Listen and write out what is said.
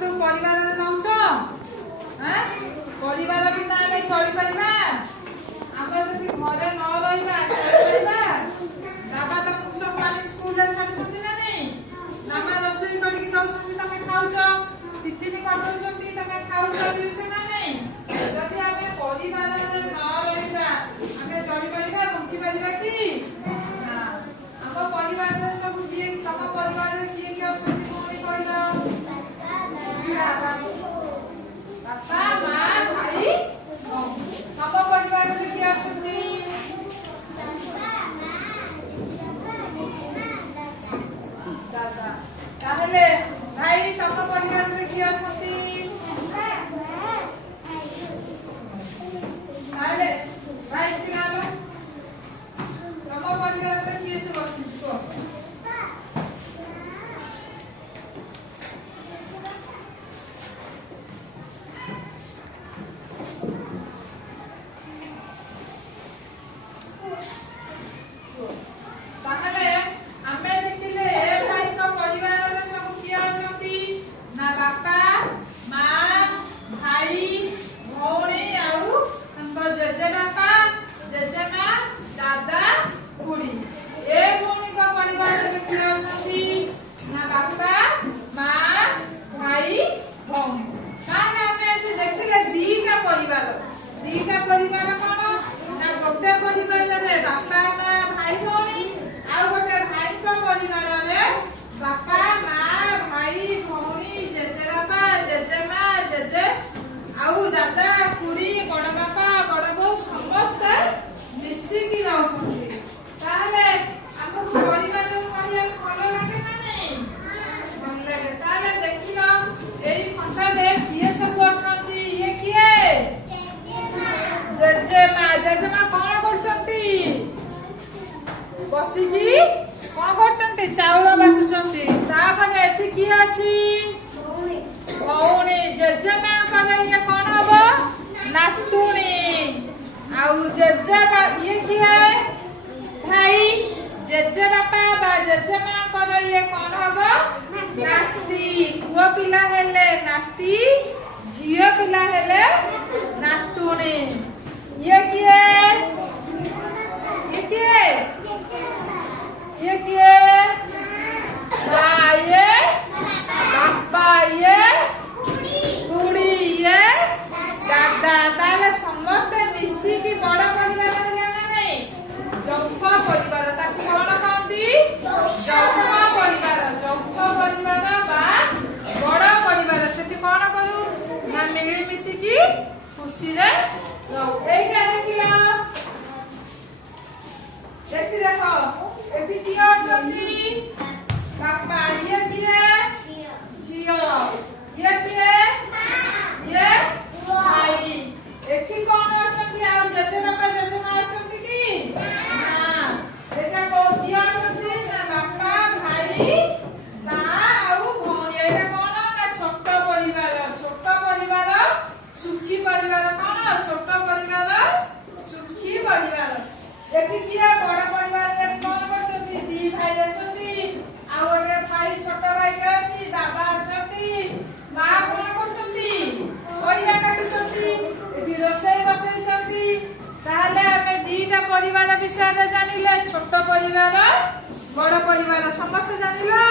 सब परिवार रे रहउछ हैं परिवार बिना आमे चली परिबा आमे जति घरे न रहिबा चली परिबा बाबा त तुम सब काली स्कूल रे छाडछंती ना नहीं बाबा रसोई करके दउछंती तमे खाउछ टिफिन करदउछंती तमे खाउछ पिउछ ना नहीं जति आमे परिवार रे न रहिबा आमे चली परिबा बंची परिबा की ना हम परिवार रे सब किए तम परिवार रे किए के अछंती कोनी कहला बापा मां भाई हम परिवार रे किए अछंती दादा ताहले भाई तम परिवार रे किए अछंती ताहले भाई चिनालो तम परिवार रे किए सब अछंती को ताहले आमे देखिले ए भाई को परिवार रे सब किए अछंती ना बापा मां भाई भौणी आउ हमको जेजे बापा जेजे मां दादा खुड़ी ए भौणी को परिवार रे किए अछंती ना बापा मां भाई भौणी माने आमे एति देखिले दीटा परिवार कोन ना गोटे परिवार रे बापा मां भाई भौणी आउ गोटे भाई को परिवार रे बापा मां भाई भौणी जेजे बापा जेजे मां जेजे आउ दादा खुड़ी बड़ बापा बड़ बौ समस्त मिसी की रहउछंती ताहले हमको परिवार रे कहिया भलो लागे ना नहीं भल लागे ताहले देखिलो एई फटा रे किए सब अछंती ये किए जेजे मां कोन करछंती बसिकी कोन करछंती चाउल बाछुछंती तापर एठी की अछि भौणी जेजे मां करे ये कोन हबो नातुणी आउ जेजे बा ये की है भाई जेजे बापा बा जेजे मां करे ये कोन हबो नाती पुओ पिला हेले नाती झियो पिला हेले नातुणी ये की है ये की है ये बापा ये खुड़ी ये दादा ताले समस्त मिसी की बड़ परिवार हेले ना नहीं यौथ परिवार ताकि कोन कहंती यौथ परिवार बा बड़ परिवार सेति कोन करू ना मिली मिसी की खुशी रे रहो एटा देखिला देखि देखो एठी की अछंती बापा ये किए झियो ये किए ये भाई एठी कोन अछंती आ जेजे बापा जेजे मां अछंती की ना एटा को किए अछंती ना बापा भाई मां आउ भौणी एटा कोन ना छोट परिवार सुखी परिवार कोन छोट परिवार सुखी परिवार एठी किए बड़ परिवार रे कोन करछंती दी भाई अछंती आ ओटे भाई छोट भाई के अछि बाबा अछंती मां कोन करछंती परिवार काटुछंती एठी रोषेई बसैछंती ताहले हमें दीटा परिवार विषय रे जानिले छोट परिवार बड़ परिवार समस्त जानिलो।